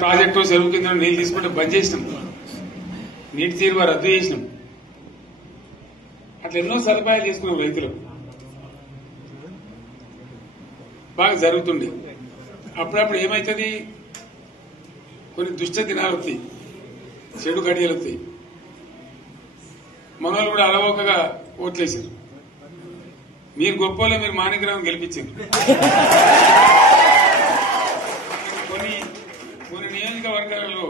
Project చెరువు కింద నీళ్లు తీసుకుంటే బంద్ చేసినాం, నీటి తీరువ రద్దు చేసినాం. అట్లా ఎన్నో సదుపాయాలు చేసుకున్నాం. రైతులు బాగా జరుగుతుండే. అప్పుడప్పుడు ఏమవుతుంది, కొన్ని దుష్ట దినాలు వస్తాయి, చెడు గడియలు వస్తాయి. మనోళ్ళు కూడా అలవోకగా ఓట్లేసారు. మీరు గొప్పలో మీరు మాణిక్యరావుని గెలిపించారు. కొన్ని నియోజకవర్గాలలో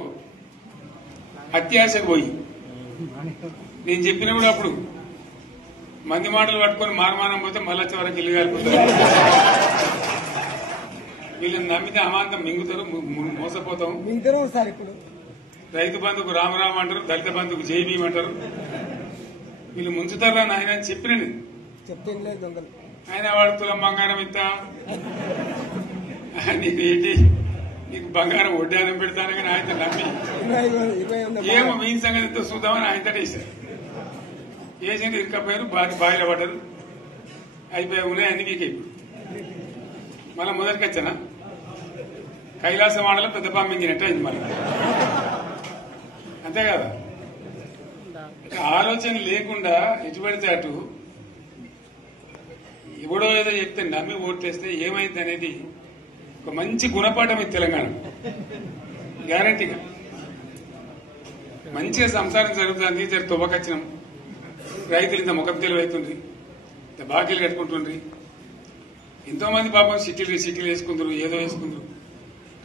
అత్యాశకు పోయి నేను చెప్పిన కూడా అప్పుడు మంది మాటలు పట్టుకొని మారమానం పోతే మళ్ళీ వరకు ఇల్లు కాలిపోతారు. వీళ్ళని నమ్మితే అమాంతం మింగుతారు, మోసపోతాం. రైతు బంధుకు రామరామ అంటారు, దళిత బంధుకు జై భీమ్ అంటారు. వీళ్ళు ముంచుతారా నాయన చెప్పిన ఆయన వాడు తులం బంగారం ఇస్తా, నీకు బంగారం వడ్డానం పెడతాను కానీ ఆయన నమ్మి ఏమో మీ సంగతి ఎంతో చూద్దామని ఆయన వేశారు. వేసింది ఇరుకపోయారు, బావిలో పడ్డారు, అయిపోయి ఉన్నాయి అన్ని వీకే. ఇప్పుడు మళ్ళీ మొదటికి వచ్చానా కైలాసం ఆడలో పెద్ద పంపించినట్టు అయింది. మళ్ళీ అంతే కదా, ఆలోచన లేకుండా ఎటు పడితే అటు ఎవడో ఏదో చెప్తే నమ్మి ఓట్లేస్తే ఏమైంది అనేది ఒక మంచి గుణపాఠం ఇది తెలంగాణ. గ్యారంటీగా మంచిగా సంసారం జరుగుతుంది. జర తువ్వకచ్చినాం, రైతులు ఇంత ముఖం తెలివైతుంది, ఇంత బాకీలు కట్టుకుంటుండ్రి. ఎంతో మంది పాపం సిటీలు వేసుకుంటారు, ఏదో వేసుకుంటారు.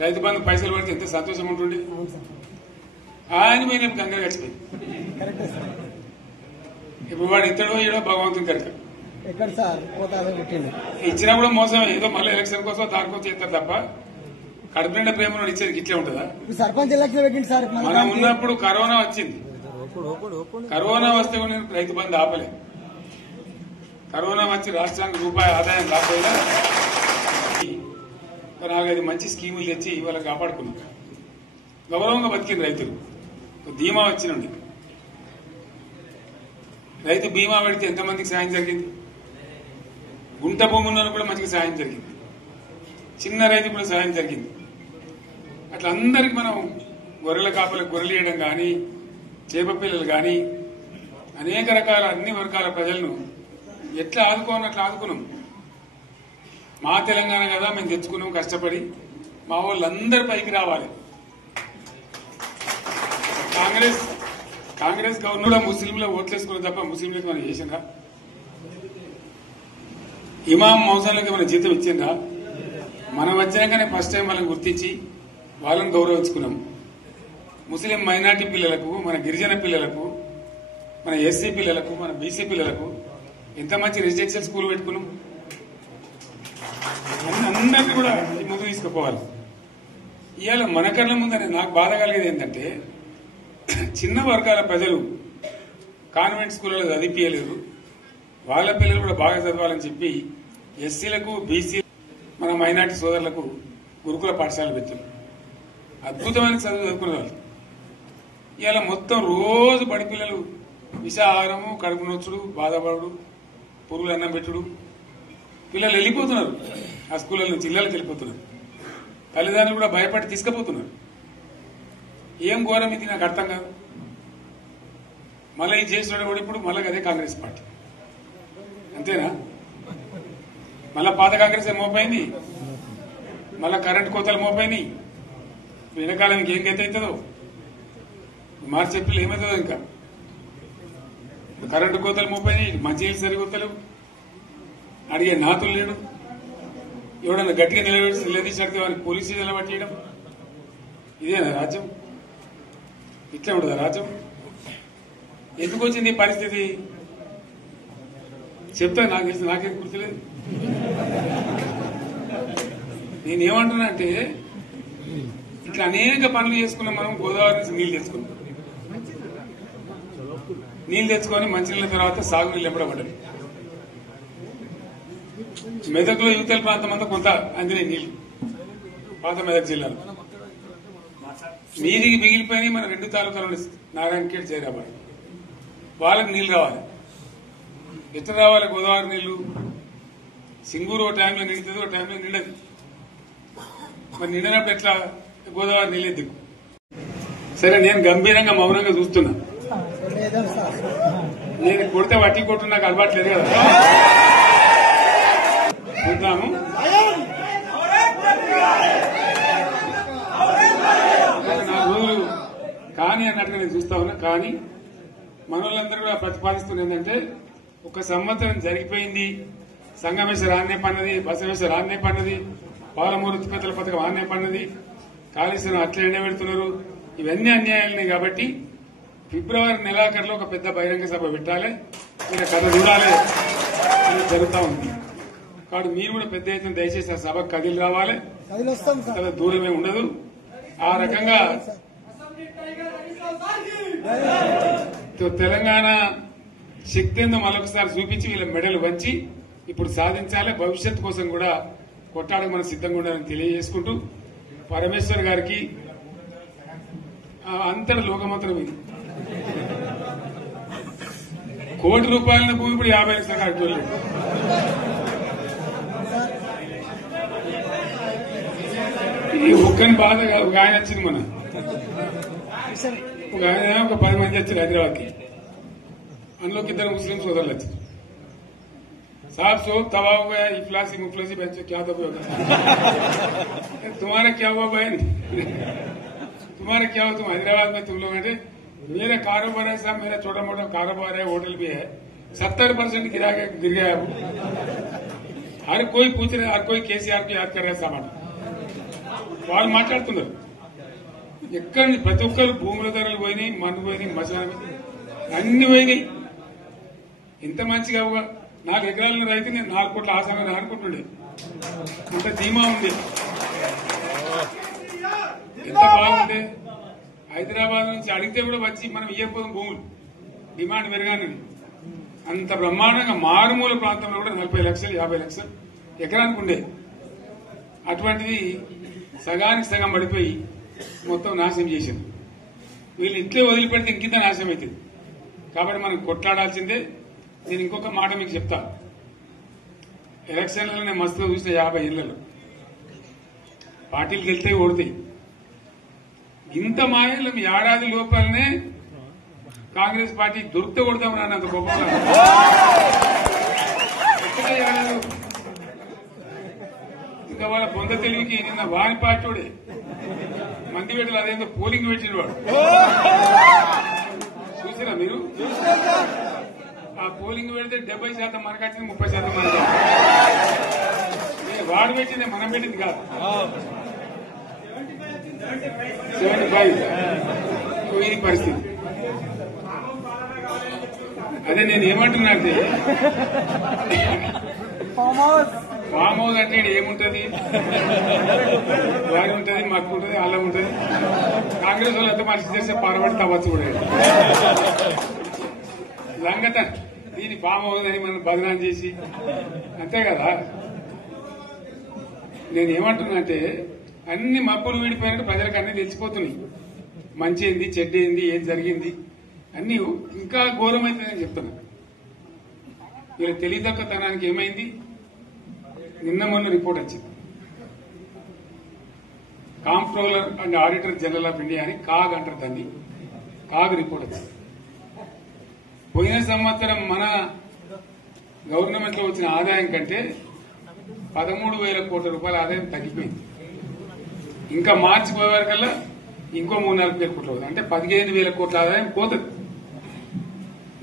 రైతు బంధు పైసలు పడితే ఎంత సంతోషం ఉంటుండే. ఆయన పోయిన గంగలు గడిచిపోయింది. ఇప్పుడు వాడు ఇతడో ఏడో భగవంతుని కనుక ఇచ్చినా కూడా మోసం. ఏదో మళ్ళీ ఎలక్షన్ కోసం దానికోసం చేస్తారు తప్ప కడుపు నిండా ప్రేమను ఇచ్చేది ఇట్లే ఉంటుందా? సర్పంచ్ ఎలక్షన్ పెట్టింది సార్. మనం ఉన్నప్పుడు కరోనా వచ్చింది. కరోనా వస్తే కూడా రైతు బంధు ఆపలేదు. కరోనా వచ్చి రాష్ట్రానికి రూపాయి ఆదాయం రాకపోయినా 4-5 మంచి స్కీములు తెచ్చి ఇవాళ కాపాడుకున్నాం. గౌరవంగా బతికిన రైతులు ధీమా వచ్చినండి. రైతు బీమా పెడితే ఎంతమందికి సాయం జరిగింది. గుంట భూమి ఉన్న కూడా మంచిగా సాయం జరిగింది. చిన్న రైతు కూడా సాయం జరిగింది. అట్లా అందరికి మనం గొర్రెల కాపలకు గొర్రెలు వేయడం కానీ, చేప పిల్లలు కానీ, అనేక రకాల అన్ని వర్గాల ప్రజలను ఎట్లా ఆదుకోవాలని అట్లా ఆదుకున్నాం. మా తెలంగాణ కదా మేము తెచ్చుకున్నాం కష్టపడి. మా వాళ్ళందరి పైకి రావాలి. కాంగ్రెస్ గవర్నర్ ముస్లింలు ఓట్లేసుకున్న తప్ప ముస్లింలకు మనం చేసిందా? ఇమాం మౌసాలకి మన జీతం ఇచ్చిందా? మనం వచ్చినాకనే ఫస్ట్ టైం వాళ్ళని గుర్తించి వాళ్ళని గౌరవించుకున్నాం. ముస్లిం మైనార్టీ పిల్లలకు, మన గిరిజన పిల్లలకు, మన ఎస్సీ పిల్లలకు, మన బీసీ పిల్లలకు ఎంత మంచి రెసిడెన్షియల్ స్కూల్ పెట్టుకున్నాం. అందరినీ కూడా ముందు తీసుకుపోవాలి. ఇవాళ మన కళ్ళ ముందని నాకు బాధ కలిగేది ఏంటంటే, చిన్న వర్గాల ప్రజలు కాన్వెంట్ స్కూళ్ళలో చదివించలేరు, వాళ్ళ పిల్లలు కూడా బాగా చదవాలని చెప్పి ఎస్సీలకు, బీసీ, మన మైనార్టీ సోదరులకు గురుకుల పాఠశాలలు పెట్టారు. అద్భుతమైన చదువు చదువుకునే వాళ్ళు. ఇవాళ మొత్తం రోజు బడి పిల్లలు విషాహారము, కడుపు నొచ్చుడు, బాధపడు, పురుగులు అన్నం పెట్టుడు. పిల్లలు వెళ్ళిపోతున్నారు ఆ స్కూళ్ళ నుంచి, ఇళ్లకి వెళ్ళిపోతున్నారు. తల్లిదండ్రులు కూడా భయపడి తీసుకుపోతున్నారు. ఏం ఘోరం ఇది నాకు అర్థం కాదు. మళ్ళీ ఇది చేసిన కూడా ఇప్పుడు మళ్ళీ అదే కాంగ్రెస్ పార్టీ. అంతేనా? మళ్ళా పాత కాంగ్రెస్ మోపోయింది, మళ్ళా కరెంటు కోతలు మోపోయినాయి. వెనకాలం ఇంకేం గతి అవుతుందో మార్చి చెప్పి ఏమవుతుందో. ఇంకా కరెంటు కోతలు మోపోయినాయి, మంచినీళ్ళు సరికొత్తలు, అడిగే నాతులు లేడు. ఎవడన్నా గట్టిగా నిలదీసినట్టు వారికి పోలీసు నిలబట్టేయడం. ఇదేనా రాజ్యం? ఇట్లా ఉండదా రాజ్యం? ఎందుకు వచ్చింది ఈ పరిస్థితి చెప్తా. నాకు తెలిసి నాకేం గుర్తులేదు. నేనేమంటున్నా అంటే, ఇట్లా అనేక పనులు చేసుకున్నాం మనం. గోదావరి నుంచి నీళ్లు తెచ్చుకున్నాం, నీళ్లు తెచ్చుకొని మంచినీళ్ళ తర్వాత సాగునీళ్ళు ఎంపడబడ్డాయి. మెదక్లో యువతల ప్రాంతం అంతా కొంత అందినాయి నీళ్లు, పాత మెదక్ జిల్లాలో. నీటికి మిగిలిపోయినాయి మన 2 తాలూకాలు, నారాయణఖేడ్, జైరాబాద్. వాళ్ళకి నీళ్లు రావాలి. ఎట్లా రావాలి గోదావరి నీళ్లు? సింగూరు ఓ టైంలో నిండుతుంది, ఓ టైంలో నిండదు. మరి నిండినప్పుడు ఎట్లా గోదావరి నీళ్ళే దిక్కు. సరే, నేను గంభీరంగా మౌనంగా చూస్తున్నా. నేను కొడితే వట్టి కొట్టు నాకు అలవాట్లేదు కదా. చూద్దాము. నా రోజులు కానీ అన్నట్టుగా నేను చూస్తా ఉన్నా. కానీ మనోళ్ళందరూ కూడా ప్రతిపాదిస్తున్న ఏంటంటే, ఒక సంవత్సరం జరిగిపోయింది, సంగమేశ్వర ఆన్నే పన్నది, బసవేశ్వర ఆన్నే పన్నది, పాలమూరు తిరుపతుల పథకం ఆన్నే పన్నది, కాళేశ్వరం అట్లా ఎండబెడుతున్నారు, ఇవన్నీ అన్యాయాలనే. కాబట్టి ఫిబ్రవరి నెలాఖరులో ఒక పెద్ద బహిరంగ సభ పెట్టాలి, మీరు కథ చూడాలి అని జరుగుతా ఉంది. కాబట్టి మీరు కూడా పెద్ద ఎత్తున దయచేసి ఆ సభకు కదిలి రావాలి. కదా దూరమే ఉండదు. ఆ రకంగా తెలంగాణ శక్తి ఏందో మరొకసారి చూపించి వీళ్ళ మెడలు వంచి ఇప్పుడు సాధించాలి. భవిష్యత్తు కోసం కూడా కొట్టాడకు మనం సిద్ధంగా ఉండాలని తెలియజేసుకుంటూ, పరమేశ్వర్ గారికి అంతటి లోకమంత్రం ఇది. కోటి రూపాయల భూమి ఇప్పుడు 50 లక్షల కట్టుకోలేదు. ఈ ఒక్కని బాధ ఒక ఆయన వచ్చింది, మన ఒక ఆయన ఒక 10 మంది వచ్చారు హైదరాబాద్కి. అందులోకి 2 ముస్లిం సోదరులు వచ్చారు. साहब सोब तबाह हो गया, इफलासी मुफलासी बच्चे क्या दबे होगा. तुम्हारा क्या हुआ बहन, तुम्हारा क्या हुआ, तुम हैदराबाद में तुम लोग हैं. मेरा कारोबार है साहब, मेरा छोटा मोटा कारोबार है, होटल भी है, 70% गिर गया है. हर कोई पूछ रहे, हर कोई केसीआर को याद कर रहा है सामान. వాళ్ళు మాట్లాడుతున్నారు. ఎక్కడ ప్రతి ఒక్కరు భూముల ధరలు పోయినాయి, మన్ను పోయినాయి, మసాలా అన్ని పోయినాయి. ఇంత మంచిగా 4 ఎకరాల రైతు నేను 4 కోట్ల ఆసాగా అనుకుంటుండే. అంత ధీమా ఉంది, ఎంత బాగుంది. హైదరాబాద్ నుంచి అడిగితే కూడా వచ్చి మనం ఇవ్వకపోతాం భూములు, డిమాండ్ పెరగానని. అంత బ్రహ్మాండంగా మారుమూల ప్రాంతంలో కూడా 40 లక్షలు 50 లక్షలు ఎకరానికి ఉండే. అటువంటిది సగానికి సగం పడిపోయి మొత్తం నాశనం చేశారు. వీళ్ళు ఇంట్లో వదిలిపెడితే ఇంకింత నాశనం అవుతుంది. కాబట్టి మనం కొట్లాడాల్సిందే. నేను ఇంకొక మాట మీకు చెప్తా. ఎలక్షన్లలో నేను మస్తుగా చూసిన 50 ఏళ్లలో పార్టీలు గెలితే ఓడతాయి. ఇంత మాయలు ఏడాది లోపలనే కాంగ్రెస్ పార్టీ దొరికితే కొడతాం రానంత గొప్పగా. ఇంకా వాళ్ళ బొంద తెలివికి నిన్న వారి పార్టీడే మంది పెట్టాలి. అదేందో పోలింగ్ పెట్టిన వాడు చూసారా మీరు? ఆ పోలింగ్ పెడితే 70% మనకు వచ్చింది, 30% మనకి. వాడు పెట్టింది, మనం పెట్టింది కాదు. 75 ఇది పరిస్థితి. అదే నేను ఏమంటున్నా అంటే, ఫామ్ హౌస్ అంటే ఏముంటది, వారి ఉంటది, మాకు ఉంటది, అల్లం ఉంటది. కాంగ్రెస్ వాళ్ళు ఎంత మనిషి చేస్తే పారబడి తవ్వచ్చు కూడా లంగత. దీన్ని ఫామ్ హౌస్ అని మనం బదనాం చేసి అంతే కదా. నేనేమంటున్నా అంటే, అన్ని మబ్బులు వీడిపోయినట్టు ప్రజలకు అన్ని తెలిసిపోతున్నాయి. మంచి ఏంది, చెడ్డ ఏంది, ఏం జరిగింది అన్ని ఇంకా ఘోరమైందని చెప్తున్నా. వీళ్ళ తెలివితక్కువతనానికి ఏమైంది? నిన్న మొన్న రిపోర్ట్ వచ్చింది. Comptroller and auditor general of India అని కాగ్ అంటారు దాన్ని. కాగ్ రిపోర్ట్ వచ్చింది. పోయిన సంవత్సరం మన గవర్నమెంట్ లో వచ్చిన ఆదాయం కంటే 13,000 కోట్ల రూపాయల ఆదాయం తగ్గిపోయింది. ఇంకా మార్చి పోయే వరకల్లా ఇంకో 3-4 కోట్ల అవుతుంది. అంటే 15,000 కోట్ల ఆదాయం పోతుంది.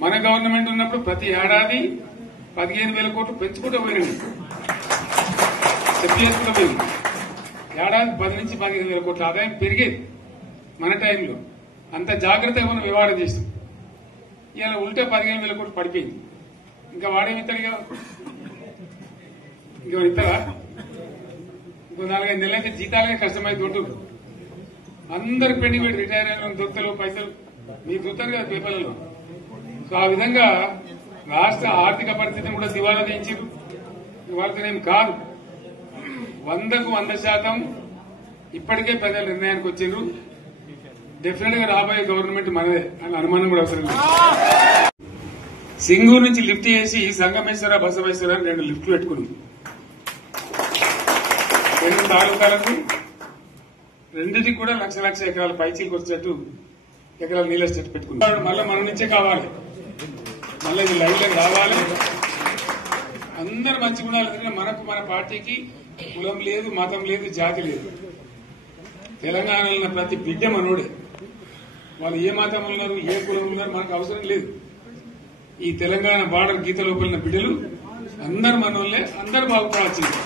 మన గవర్నమెంట్ ఉన్నప్పుడు ప్రతి ఏడాది 15,000 కోట్లు పెంచుకుంటూ పోయినండి, చెప్పేసుకుంటూ పోయింది. ఏడాది 10 నుంచి 15,000 కోట్ల ఆదాయం పెరిగేది మన టైంలో. అంత జాగ్రత్తగా మనం వ్యవహారం చేస్తాం. ఇలా ఉల్టా 15,000 కోట్లు పడిపోయింది. ఇంకా వాడేమిస్తాడుగా, ఇంకో ఇస్తారా? ఇంకో 4-5 నెలలైతే జీతాలకే కష్టమైతుంటు. అందరు పెండింగ్ పెట్టి రిటైర్ అయిన దొత్తలు పైసలు మీరు చూస్తారు కదా పేపర్లలో. సో ఆ విధంగా రాష్ట్ర ఆర్థిక పరిస్థితిని కూడా దివాలా తీయించారు. వాళ్ళతోనేం కాదు, 100కు 100% ఇప్పటికే ప్రజల నిర్ణయానికి వచ్చిండ్రు. డెఫినెట్ గా రాబోయే గవర్నమెంట్ మనదే అని అనుమానం కూడా అవసరం లేదు. సింగూరు నుంచి లిఫ్ట్ చేసి సంగమేశ్వర, బసవేశ్వర 2 లిఫ్ట్లు పెట్టుకున్నాం. 2 తాలూకాలకు రెండింటికి కూడా లక్ష లక్ష ఎకరాల పైచీలకు వచ్చేట్టు ఎకరాల నీళ్ళ స్టేట్ పెట్టుకున్నారు. మళ్ళీ మన నుంచే కావాలి, మళ్ళీ ఇది లైన్లోకి రావాలి. అందరు మంచిగా ఉండాలి. ఎందుకంటే మనకు మన పార్టీకి కులం లేదు, మతం లేదు, జాతి లేదు. తెలంగాణలో ఉన్న ప్రతి బిడ్డ మనోడే. వాళ్ళు ఏ మతం ఉన్నారు, ఏ కులం ఉన్నారు మనకు అవసరం లేదు. ఈ తెలంగాణ బార్డర్ గీత లోపలిన బిడ్డలు అందరు మనోళ్ళే, అందరు బాగుపడాల్సిందే.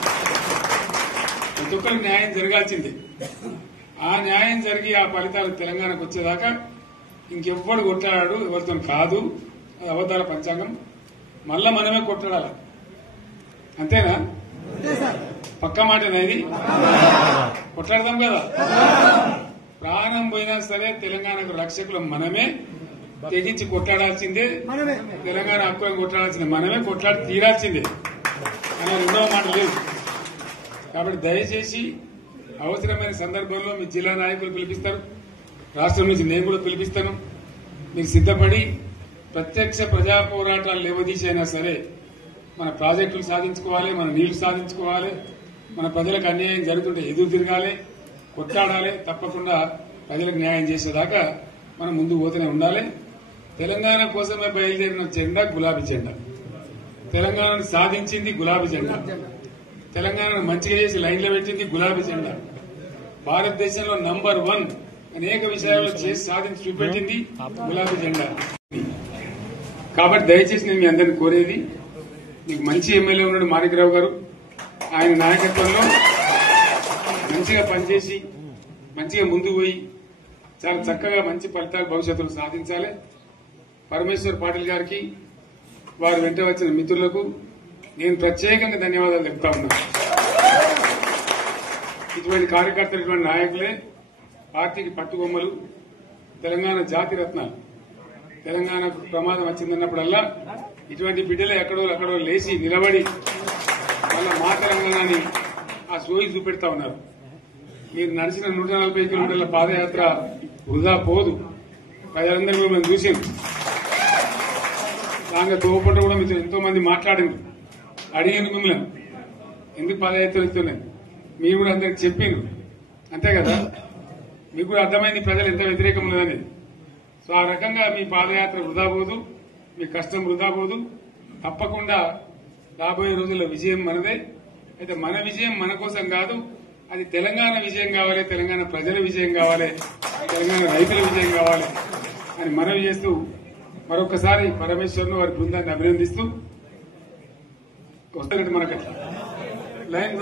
ప్రతి ఒక్కరికి న్యాయం జరగాల్సిందే. ఆ న్యాయం జరిగి ఆ ఫలితాలు తెలంగాణకు వచ్చేదాకా ఇంకెవ్వడు కొట్లాడాడు, ఎవరితో కాదు. అది అబద్దాల పంచాంగం. మళ్ళా మనమే కొట్లాడాలి. అంతేనా? పక్క మాట అనేది కొట్లాడదాం కదా. ప్రాణం పోయినా సరే తెలంగాణకు రక్షకులు మనమే. తెగించి కొట్లాడాల్సిందే. తెలంగాణ హక్కులను కొట్లాడాల్సిందే. మనమే కొట్లాడి తీరాల్సిందే. అనే రెండవ మాట లేదు. కాబట్టి దయచేసి అవసరమైన సందర్భంలో మీ జిల్లా నాయకులు పిలిపిస్తారు, రాష్ట్రం నుంచి నేను కూడా పిలిపిస్తాను. మీకు సిద్దపడి ప్రత్యక్ష ప్రజా పోరాటాలు లేవదీసైనా సరే మన ప్రాజెక్టులు సాధించుకోవాలి, మన నీళ్లు సాధించుకోవాలి, మన ప్రజలకు అన్యాయం జరుగుతుంటే ఎదురు తిరగాలి, కొట్లాడాలి. తప్పకుండా ప్రజలకు న్యాయం చేసేదాకా మనం ముందు పోతూనే ఉండాలి. తెలంగాణ కోసమే బయలుదేరిన జెండా గులాబీ జెండా. తెలంగాణను సాధించింది గులాబీ జెండా. తెలంగాణను మంచిగా చేసి లైన్లో పెట్టింది గులాబీ జెండా. భారతదేశంలో నంబర్ 1 అనేక విషయాల్లో చేసి సాధించి చూపెట్టింది గులాబీ జెండా. కాబట్టి దయచేసి నేను మీ అందరిని కోరేది, మీకు మంచి ఎమ్మెల్యే ఉన్నాడు మాణిక్రావు గారు. ఆయన నాయకత్వంలో మంచిగా పనిచేసి మంచిగా ముందుకు పోయి చాలా చక్కగా మంచి ఫలితాలు భవిష్యత్తులో సాధించాలి. పరమేశ్వర్ పాటిల్ గారికి, వారు వెంట వచ్చిన మిత్రులకు నేను ప్రత్యేకంగా ధన్యవాదాలు చెప్తా ఉన్నా. ఇటువంటి కార్యకర్తలు, ఇటువంటి నాయకులే పార్టీకి పట్టుబొమ్మలు, తెలంగాణ జాతి రత్నాలు. తెలంగాణకు ప్రమాదం వచ్చిందన్నప్పుడల్లా ఇటువంటి బిడ్డలే ఎక్కడో లేచి నిలబడి వాళ్ళ మా తెలంగాణని ఆ సోయి చూపెడతా ఉన్నారు. మీరు నడిచిన 140 కిలోమీటర్ల పాదయాత్ర వృధా పోదు. ప్రజలందరూ మిమ్మల్ని చూసింది. దాంట్లో తోపట కూడా మీతో ఎంతో మంది మాట్లాడింది, అడిగింది మిమ్మల్ని ఎందుకు పాదయాత్ర ఇస్తున్నాయి. మీరు కూడా అందరికి చెప్పిండ్రు. అంతే కదా? మీకు కూడా అర్థమైంది ప్రజలు ఎంత వ్యతిరేకం ఉన్నదని. సో ఆ రకంగా మీ పాదయాత్ర వృధా పోదు, మీ కష్టం వృధా పోదు. తప్పకుండా రాబోయే రోజుల్లో విజయం మనదే. అయితే మన విజయం మన కోసం కాదు, అది తెలంగాణ విజయం కావాలి, తెలంగాణ ప్రజల విజయం కావాలి, తెలంగాణ రైతుల విజయం కావాలి అని మనవి చేస్తూ మరొకసారి పరమేశ్వర్ను వారి బృందాన్ని అభినందిస్తూ వస్తున్నట్టు మనకు లైన్